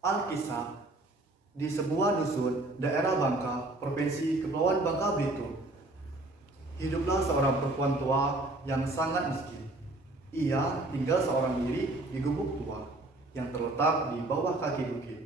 Alkisah, di sebuah dusun daerah Bangka, Provinsi Kepulauan Bangka Belitung, hiduplah seorang perempuan tua yang sangat miskin. Ia tinggal seorang diri di gubuk tua yang terletak di bawah kaki bukit.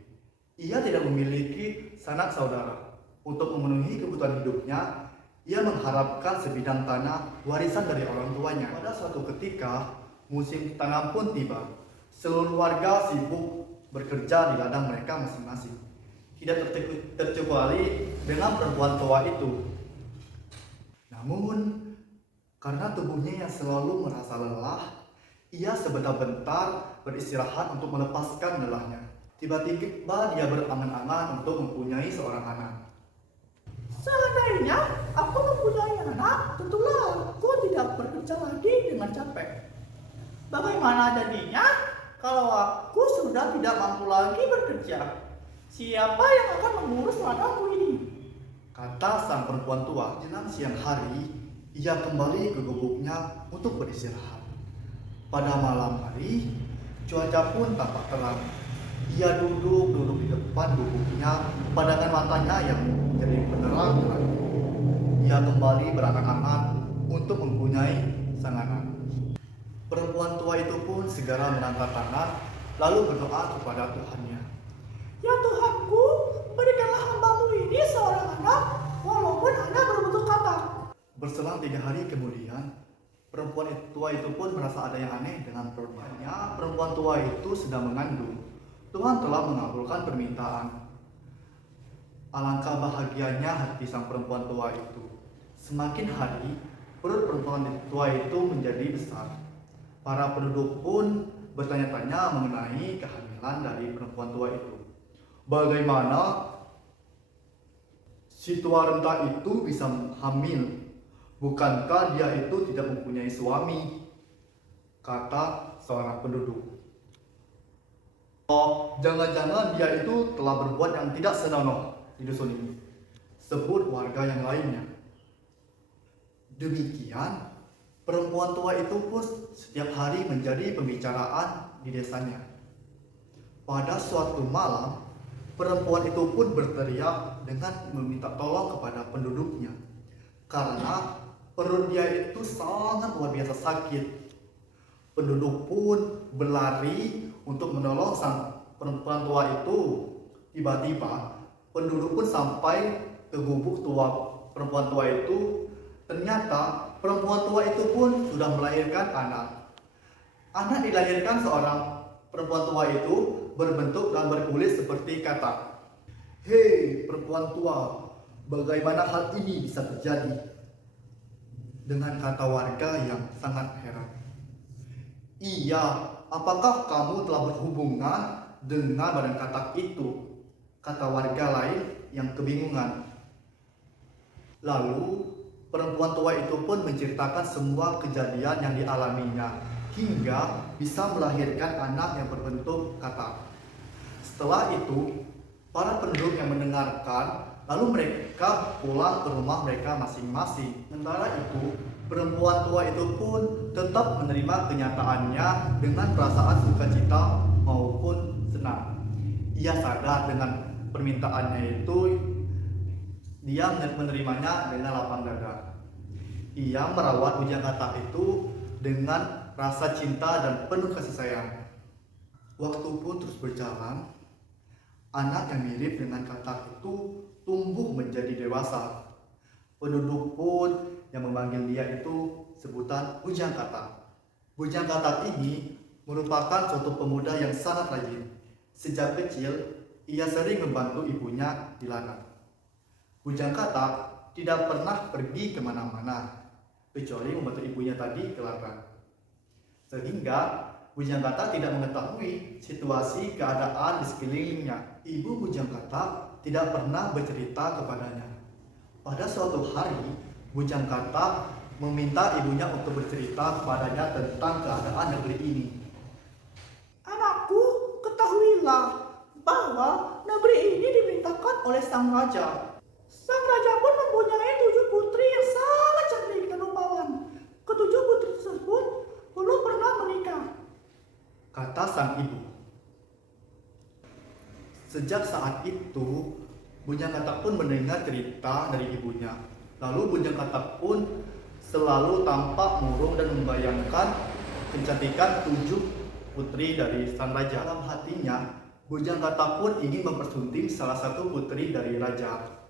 Ia tidak memiliki sanak saudara. Untuk memenuhi kebutuhan hidupnya, ia mengharapkan sebidang tanah warisan dari orang tuanya. Pada suatu ketika, musim tanam pun tiba. Seluruh warga sibuk bekerja di ladang mereka masing-masing. Tidak terkecuali dengan perempuan tua itu. Namun, karena tubuhnya yang selalu merasa lelah, ia sebentar-bentar beristirahat untuk melepaskan lelahnya. Tiba-tiba dia berangan-angan untuk mempunyai seorang anak. Seandainya aku mempunyai anak, tentulah aku tidak bekerja lagi dengan capek. Bagaimana jadinya kalau aku sudah tidak mampu lagi bekerja? Siapa yang akan mengurus ladangku ini? Kata sang perempuan tua. Jelang siang hari, ia kembali ke gubuknya untuk beristirahat. Pada malam hari, cuaca pun tampak terang. Ia duduk di depan gubuknya, pandangan matanya yang menjadi penerang-terang. Ia kembali berangan-angan untuk mempunyai sang anak. Perempuan tua itu pun segera mengangkat tangan, lalu berdoa kepada Tuhannya. Ya Tuhanku, berikanlah hambamu ini seorang anak, walaupun anak berbentuk katak. Berselang 3 hari kemudian, perempuan tua itu pun merasa ada yang aneh dengan perempuannya. Perempuan tua itu sedang mengandung. Tuhan telah mengabulkan permintaan. Alangkah bahagianya hati sang perempuan tua itu. Semakin hari, perut perempuan tua itu menjadi besar. Para penduduk pun bertanya-tanya mengenai kehamilan dari perempuan tua itu. Bagaimana si tua renta itu bisa hamil? Bukankah dia itu tidak mempunyai suami? Kata seorang penduduk. Oh, jangan-jangan dia itu telah berbuat yang tidak senonoh di dusun ini, sebut warga yang lainnya. Demikian, perempuan tua itu pun setiap hari menjadi pembicaraan di desanya. Pada suatu malam, perempuan itu pun berteriak dengan meminta tolong kepada penduduknya, karena perut dia itu sangat luar biasa sakit. Penduduk pun berlari untuk menolong sang perempuan tua itu. Tiba-tiba penduduk pun sampai ke gubuk tua perempuan tua itu. Ternyata perempuan tua itu pun sudah melahirkan anak. Anak dilahirkan seorang perempuan tua itu berbentuk dan berkulit seperti katak. Hei perempuan tua, bagaimana hal ini bisa terjadi? Dengan kata warga yang sangat heran. Iya, apakah kamu telah berhubungan dengan badan katak itu? Kata warga lain yang kebingungan. Lalu perempuan tua itu pun menceritakan semua kejadian yang dialaminya hingga bisa melahirkan anak yang berbentuk katak. Setelah itu, para penduduk yang mendengarkan lalu mereka pulang ke rumah mereka masing-masing. Sementara itu, perempuan tua itu pun tetap menerima kenyataannya dengan perasaan sukacita maupun senang. Ia sadar dengan permintaannya itu, dia menerimanya dengan lapang dada. Ia merawat bujang katak itu dengan rasa cinta dan penuh kasih sayang. Waktu pun terus berjalan. Anak yang mirip dengan katak itu tumbuh menjadi dewasa. Penduduk pun yang memanggil dia itu sebutan Bujang Katak. Bujang Katak ini merupakan suatu pemuda yang sangat rajin. Sejak kecil, ia sering membantu ibunya di ladang. Bujang Katak tidak pernah pergi kemana-mana, kecuali membantu ibunya tadi ke ladang. Sehingga Bujang Katak tidak mengetahui situasi keadaan di sekelilingnya. Ibu Bujang Katak tidak pernah bercerita kepadanya. Pada suatu hari, Bujang Katak meminta ibunya untuk bercerita kepadanya tentang keadaan negeri ini. Anakku, ketahuilah bahwa negeri ini diperintahkan oleh sang raja. Sang raja pun mempunyai 7 putri yang sangat cantik dan rupawan. Ketujuh putri tersebut belum pernah menikah. Kata sang ibu. Sejak saat itu, Bujang Katak pun mendengar cerita dari ibunya. Lalu Bujang Katak pun selalu tampak murung dan membayangkan kecantikan 7 putri dari sang raja. Dalam hatinya, Bujang Katak pun ingin mempersunting salah satu putri dari raja.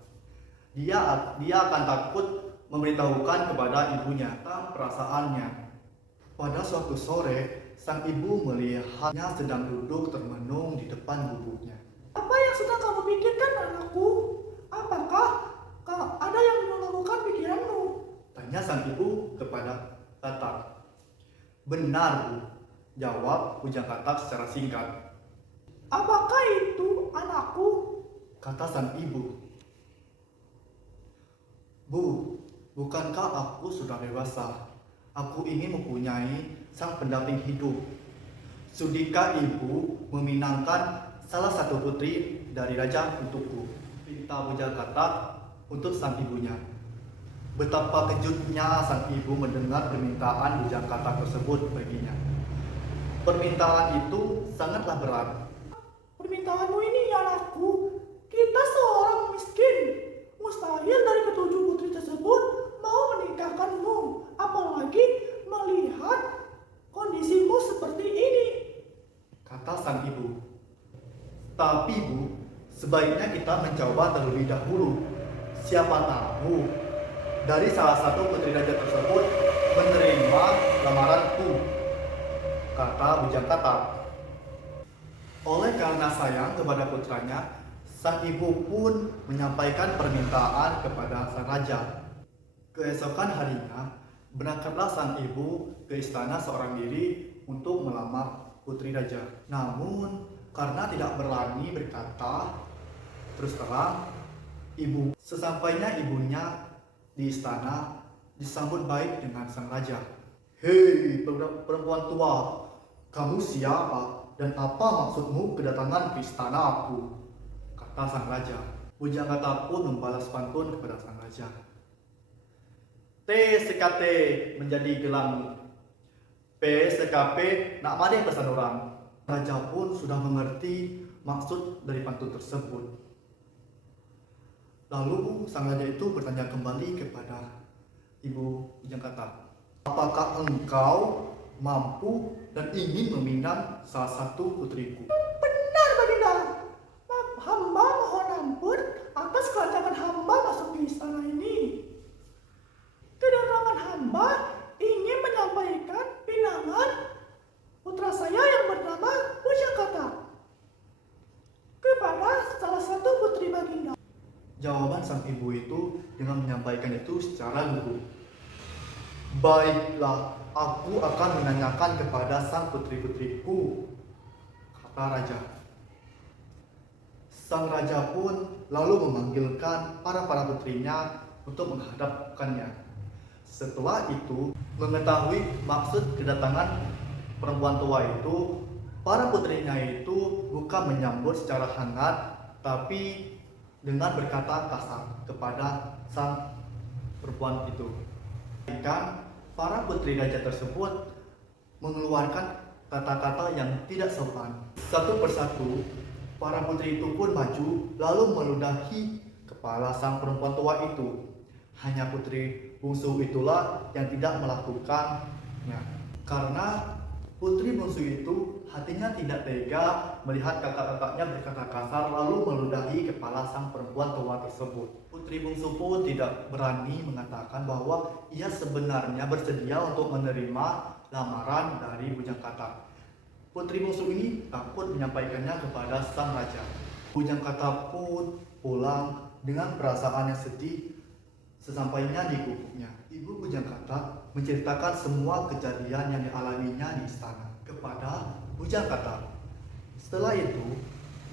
Dia akan takut memberitahukan kepada ibunya tentang perasaannya. Pada suatu sore, sang ibu melihatnya sedang duduk termenung di depan gubuknya. Apa yang sedang kamu pikirkan, anakku? Apakah ada yang melakukan pikiranmu? Tanya sang ibu kepada Katak. Benar, Bu, jawab Bujang Katak secara singkat. Apakah itu, anakku? Kata sang ibu. Bu, bukankah aku sudah dewasa? Aku ingin mempunyai sang pendamping hidup. Sudikah ibu meminangkan salah satu putri dari raja untukku? Pinta Bujang Katak untuk sang ibunya. Betapa kejutnya sang ibu mendengar permintaan Bujang Katak tersebut baginya. Permintaan itu sangatlah berat. Permintaanmu ini, anakku. Kita seorang miskin. Mustahil dari ketujuh putri tersebut mau menikahkanmu. Apalagi melihat kondisimu seperti ini. Kata sang ibu. Tapi Bu, sebaiknya kita mencoba terlebih dahulu. Siapa tahu dari salah satu putri raja tersebut menerima lamaranku, kata Bujang Katak. Oleh karena sayang kepada putranya, sang ibu pun menyampaikan permintaan kepada sang raja. Keesokan harinya, berangkatlah sang ibu ke istana seorang diri untuk melamar putri raja. Namun, karena tidak berani berkata terus terang, sesampainya ibunya di istana disambut baik dengan sang raja. Hei perempuan tua, kamu siapa dan apa maksudmu kedatangan ke istana aku? Kata sang raja. Bujang Katak pun membalas pantun kepada sang raja. TCKT menjadi gelangmu, PSKP nak made pesan orang. Raja pun sudah mengerti maksud dari pantun tersebut. Lalu sang raja itu bertanya kembali kepada ibu Bujang Katak. Apakah engkau mampu dan ingin meminang salah satu putriku? Benar, Baginda. Hamba mohon ampun atas kelancangan hamba masuk ke istana ini. Kedatangan hamba ingin menyampaikan pinangan putra saya yang bernama Bujang Katak kepada salah satu putri Baginda. Jawaban sang ibu itu dengan menyampaikan itu secara gugup. Baiklah, aku akan menanyakan kepada sang putri-putriku, kata raja. Sang raja pun lalu memanggilkan para putrinya untuk menghadapkannya. Setelah itu, mengetahui maksud kedatangan perempuan tua itu, para putrinya itu bukan menyambut secara hangat, tapi dengan berkata kasar kepada sang perempuan itu. Ikan para putri raja tersebut mengeluarkan kata-kata yang tidak sopan. Satu persatu, para putri itu pun maju lalu meludahi kepala sang perempuan tua itu. Hanya putri bungsu itulah yang tidak melakukannya. Karena putri bungsu itu hatinya tidak tega melihat kakak-kakaknya berkata kasar lalu meludahi kepala sang perempuan tua tersebut. Putri bungsu pun tidak berani mengatakan bahwa ia sebenarnya bersedia untuk menerima lamaran dari Bujang Katak. Putri bungsu ini takut menyampaikannya kepada sang raja. Bujang Katak pun pulang dengan perasaan yang sedih. Sesampainya di gubuknya, ibu Bujang Katak menceritakan semua kejadian yang dialaminya di istana kepada Bujang Katak. Setelah itu,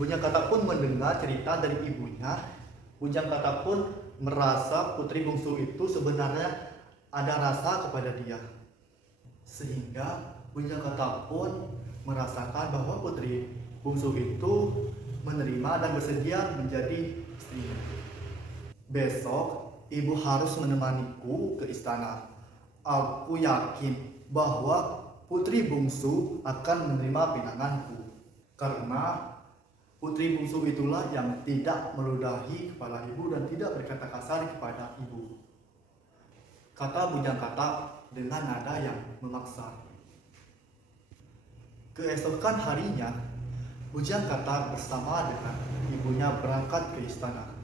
Bujang Katak pun mendengar cerita dari ibunya. Bujang Katak pun merasa putri bungsu itu sebenarnya ada rasa kepada dia. Sehingga Bujang Katak pun merasakan bahwa putri bungsu itu menerima dan bersedia menjadi istrinya. Besok, ibu harus menemaniku ke istana. Aku yakin bahwa putri bungsu akan menerima pinanganku. Karena Putri bungsu itulah yang tidak meludahi kepala ibu dan tidak berkata kasar kepada ibu. Kata bujang katak dengan nada yang memaksa. Keesokan harinya, bujang katak bersama dengan ibunya berangkat ke istana.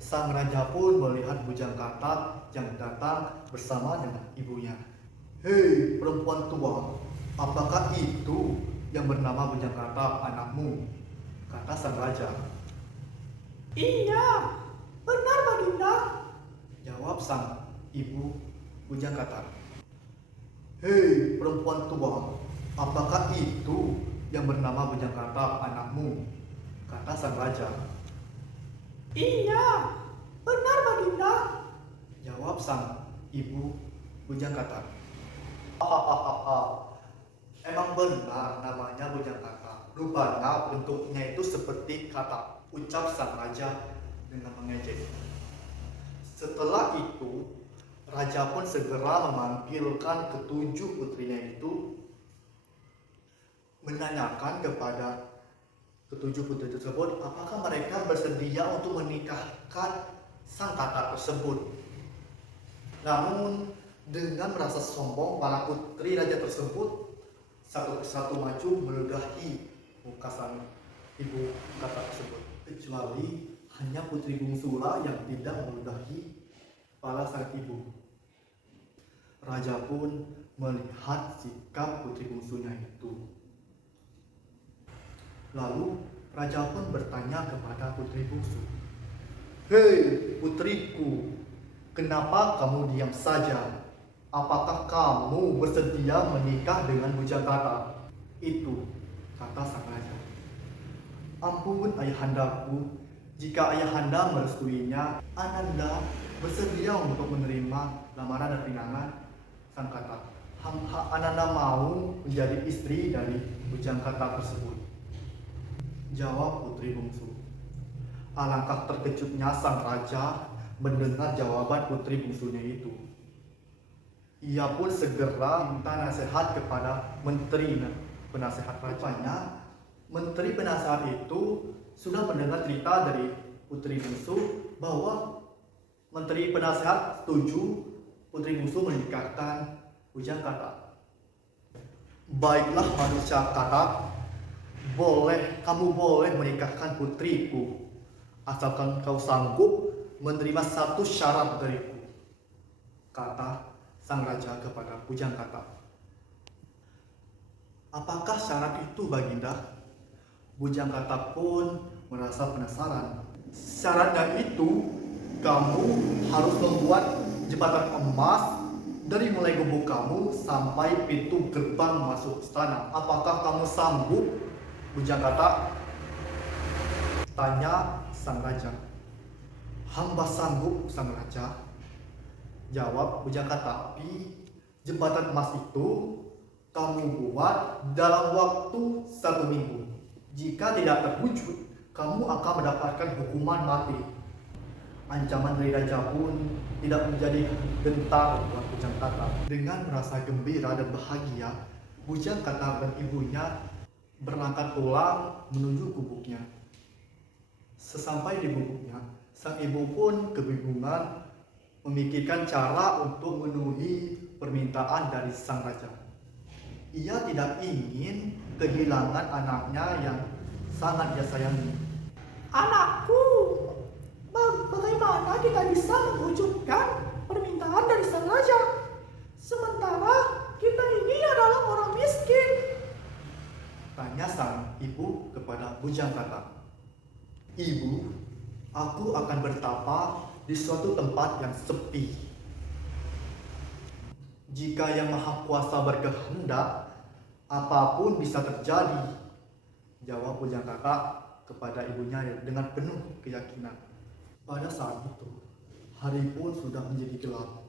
Sang raja pun melihat bujang katak yang datang bersama dengan ibunya. "Hei perempuan tua, apakah itu yang bernama bujang katak anakmu?" kata sang raja. Iya, benar Baginda. Jawab sang ibu bujang katak. "Hei perempuan tua, apakah itu yang bernama bujang katak anakmu?" kata sang raja. Iya, benar Baginda. Jawab sang ibu bujang katak. "Hahaha, emang benar namanya bujang katak. Rupanya bentuknya itu seperti katak," ucap sang raja dengan mengejek. Setelah itu, raja pun segera memanggilkan ketujuh putrinya itu, menanyakan kepada ketujuh putri tersebut apakah mereka bersedia untuk menikahkan sang katak tersebut. Namun dengan merasa sombong, para putri raja tersebut satu persatu maju meludahi muka sang ibu katak tersebut, kecuali hanya putri bungsulah yang tidak meludahi kepala sang ibu. Raja pun melihat sikap putri bungsunya itu. Lalu raja pun bertanya kepada putri bungsu, "Hei putriku, kenapa kamu diam saja? Apakah kamu bersedia menikah dengan bujang katak itu?" kata sang raja. "Ampun ayahandaku, jika ayahanda merestuinya, Ananda bersedia untuk menerima lamaran dan pinangan sang katak. Ananda mau menjadi istri dari bujang katak tersebut," jawab putri bungsu. Alangkah terkejutnya sang raja mendengar jawaban putri bungsunya itu. Ia pun segera minta nasihat kepada menteri penasehat rajanya. Menteri penasehat itu sudah mendengar cerita dari putri bungsu bahwa menteri penasehat setuju putri bungsu menikahkan bujang katak. "Baiklah manusia katak, kamu boleh menikahkan putriku, asalkan kau sanggup menerima satu syarat dariku," kata sang raja kepada bujang katak. "Apakah syarat itu, Baginda?" Bujang katak pun merasa penasaran. "Syaratnya itu, kamu harus membuat jembatan emas dari mulai gubuk kamu sampai pintu gerbang masuk istana. Apakah kamu sanggup, bujang katak?" tanya sang raja. "Hamba sanggup, sang raja," jawab bujang katak. "Tapi jembatan emas itu kamu buat dalam waktu 1 minggu. Jika tidak terwujud, kamu akan mendapatkan hukuman mati." Ancaman dari raja pun tidak menjadi gentar buat bujang katak. Dengan merasa gembira dan bahagia, bujang katak dan ibunya berangkat pulang menuju gubuknya. Sesampai di gubuknya, sang ibu pun kebingungan memikirkan cara untuk memenuhi permintaan dari sang raja. Ia tidak ingin kehilangan anaknya yang sangat dia sayangi. Anakku, bagaimana kita bisa mewujudkan permintaan dari sang raja? Sementara kita ini adalah orang miskin. Tanya sang ibu kepada bujang katak. "Ibu, aku akan bertapa di suatu tempat yang sepi. Jika Yang Maha Kuasa berkehendak, apapun bisa terjadi," jawab bujang katak kepada ibunya dengan penuh keyakinan. Pada saat itu, hari pun sudah menjadi gelap.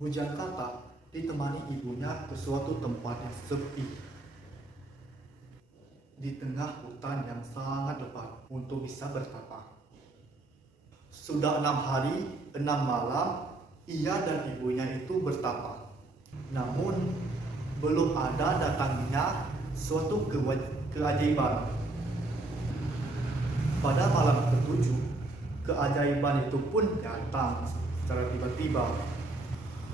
Bujang katak ditemani ibunya ke suatu tempat yang sepi di tengah hutan yang sangat lebat untuk bisa bertapa. Sudah 6 hari, 6 malam, ia dan ibunya itu bertapa. Namun, belum ada datangnya suatu keajaiban. Pada malam ketujuh, keajaiban itu pun datang secara tiba-tiba.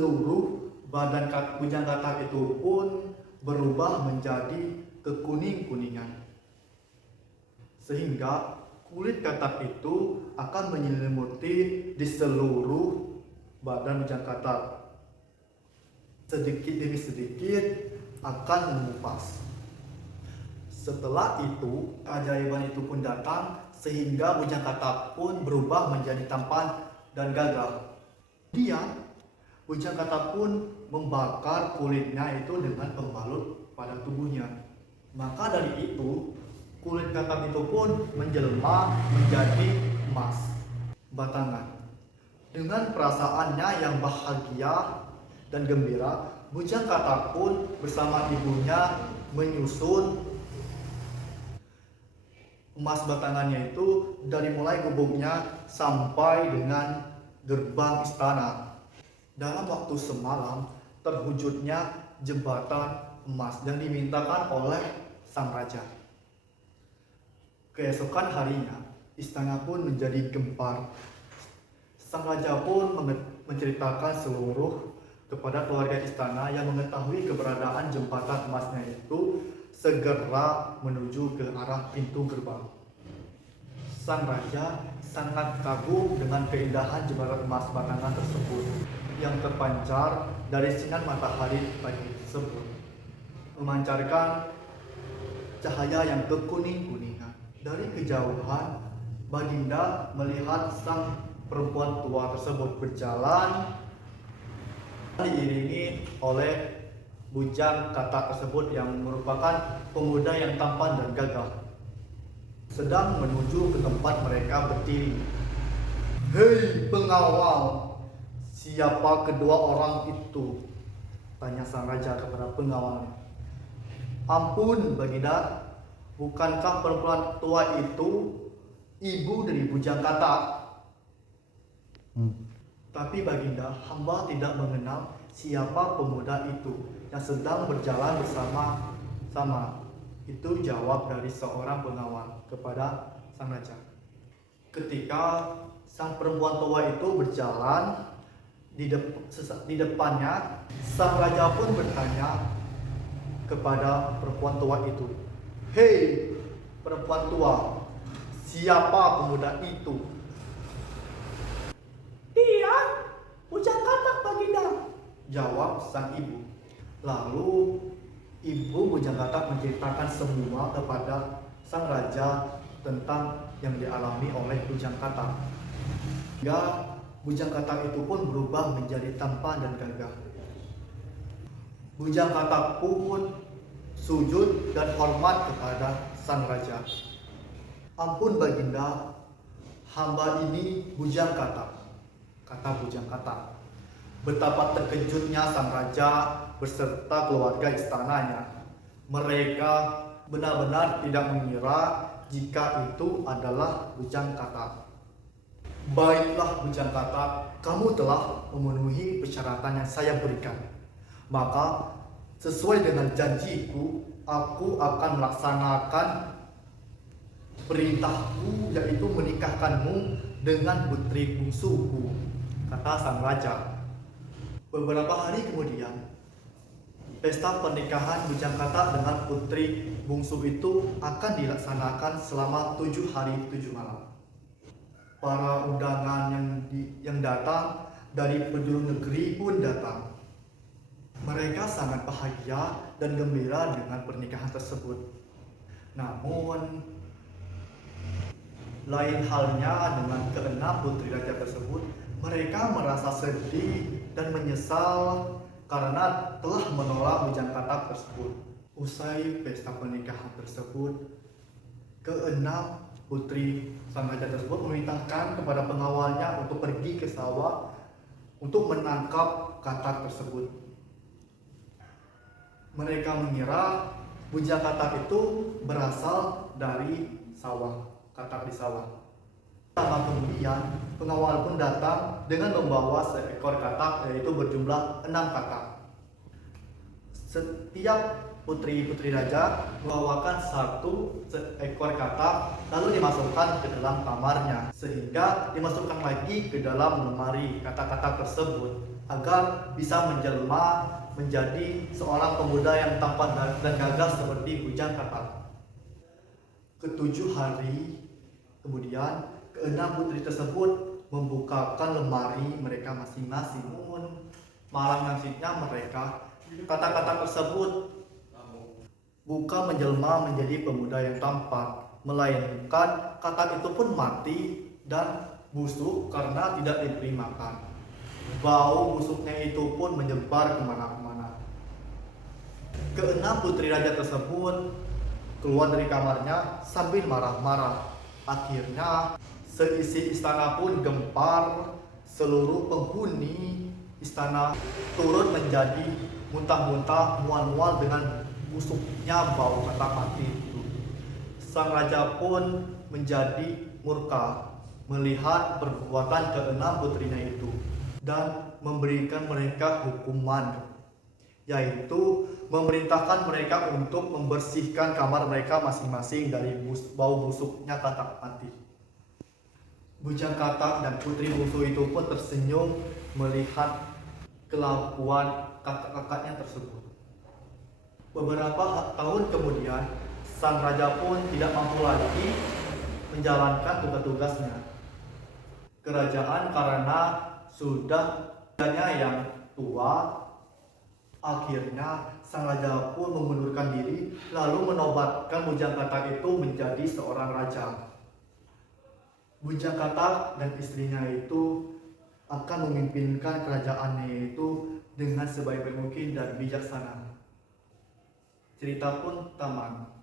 Seluruh badan bujang katak itu pun berubah menjadi kekuning-kuningan. Sehingga kulit katak itu akan menyelimuti di seluruh badan bujang katak. Sedikit demi sedikit akan mengupas. Setelah itu, keajaiban itu pun datang sehingga bujang katak pun berubah menjadi tampan dan gagah. Kemudian, bujang katak pun membakar kulitnya itu dengan pembalut pada tubuhnya. Maka dari itu, kulit katak itu pun menjelma menjadi emas batangan. Dengan perasaannya yang bahagia dan gembira, bujang katak pun bersama ibunya menyusun emas batangannya itu dari mulai gubuknya sampai dengan gerbang istana. Dalam waktu semalam terwujudnya jembatan emas yang dimintakan oleh sang raja. Keesokan harinya istana pun menjadi gempar. Sang raja pun menceritakan seluruh kepada keluarga istana yang mengetahui keberadaan jembatan emasnya itu segera menuju ke arah pintu gerbang. Sang raja sangat kagum dengan keindahan jembatan emas batangan tersebut yang terpancar dari sinar matahari pagi tersebut, memancarkan cahaya yang kekuning-kuningan. Dari kejauhan, Baginda melihat sang perempuan tua tersebut berjalan diiringi oleh bujang katak tersebut yang merupakan pemuda yang tampan dan gagah, sedang menuju ke tempat mereka berdiri. "Hei pengawal, siapa kedua orang itu?" tanya sang raja kepada pengawalnya. "Ampun Baginda, bukankah perempuan tua itu ibu dari bujang katak?" "Tapi Baginda, hamba tidak mengenal siapa pemuda itu yang sedang berjalan bersama-sama." Itu jawab dari seorang pengawal kepada sang raja. Ketika sang perempuan tua itu berjalan di depannya, sang raja pun bertanya kepada perempuan tua itu, "Hei perempuan tua, siapa pemuda itu?" "Dia bujang katak Baginda," jawab sang ibu. Lalu ibu bujang katak menceritakan semua kepada sang raja tentang yang dialami oleh bujang katak. Hingga bujang katak itu pun berubah menjadi tampan dan gagah. Bujang katak pun sujud dan hormat kepada sang raja. "Ampun Baginda, hamba ini bujang katak," kata bujang katak. Betapa terkejutnya sang raja beserta keluarga istananya. Mereka benar-benar tidak mengira jika itu adalah bujang katak. "Baiklah bujang katak, kamu telah memenuhi persyaratan yang saya berikan. Maka sesuai dengan janjiku, aku akan melaksanakan perintahku, yaitu menikahkanmu dengan putri bungsuku," kata sang raja. Beberapa hari kemudian, pesta pernikahan bujang katak dengan putri bungsu itu akan dilaksanakan selama 7 hari 7 malam. Para undangan yang datang dari penjuru negeri pun datang. Mereka sangat bahagia dan gembira dengan pernikahan tersebut. Namun, lain halnya dengan keenam putri raja tersebut. Mereka merasa sedih dan menyesal karena telah menolak bujang katak tersebut. Usai pesta pernikahan tersebut, keenam putri sang raja tersebut memerintahkan kepada pengawalnya untuk pergi ke sawah untuk menangkap katak tersebut. Mereka mengira bujang katak itu berasal dari sawah, katak di sawah. Lama kemudian, pengawal pun datang dengan membawa seekor katak, yaitu berjumlah 6 katak. Setiap putri raja membawakan satu ekor katak lalu dimasukkan ke dalam kamarnya, sehingga dimasukkan lagi ke dalam lemari katak-katak tersebut agar bisa menjelma menjadi seorang pemuda yang tampan dan gagah seperti Bujang Katak. Ketujuh hari kemudian, keenam putri tersebut membukakan lemari mereka masing-masing. Namun malang nasibnya mereka, kata-kata tersebut bukan menjelma menjadi pemuda yang tampan, melainkan kata itu pun mati dan busuk karena tidak diberi makan. Bau busuknya itu pun menyebar kemana-mana. Keenam putri raja tersebut keluar dari kamarnya sambil marah-marah. Akhirnya seisi istana pun gempar, seluruh penghuni istana turut menjadi muntah-muntah, mual-mual dengan busuknya bau katak mati itu. Sang raja pun menjadi murka melihat perbuatan keenam putrinya itu dan memberikan mereka hukuman, yaitu memerintahkan mereka untuk membersihkan kamar mereka masing-masing dari bau busuknya katak mati. Bujang Katak dan putri bungsu itu pun tersenyum melihat kelakuan kakak-kakaknya tersebut. Beberapa tahun kemudian, sang raja pun tidak mampu lagi menjalankan tugas-tugasnya. Kerajaan karena sudah yang tua, akhirnya sang raja pun mengundurkan diri lalu menobatkan Bujang Katak itu menjadi seorang raja. Bujang Katak dan istrinya itu akan memimpinkan kerajaannya itu dengan sebaik-baik mungkin dan bijaksana. Cerita pun tamat.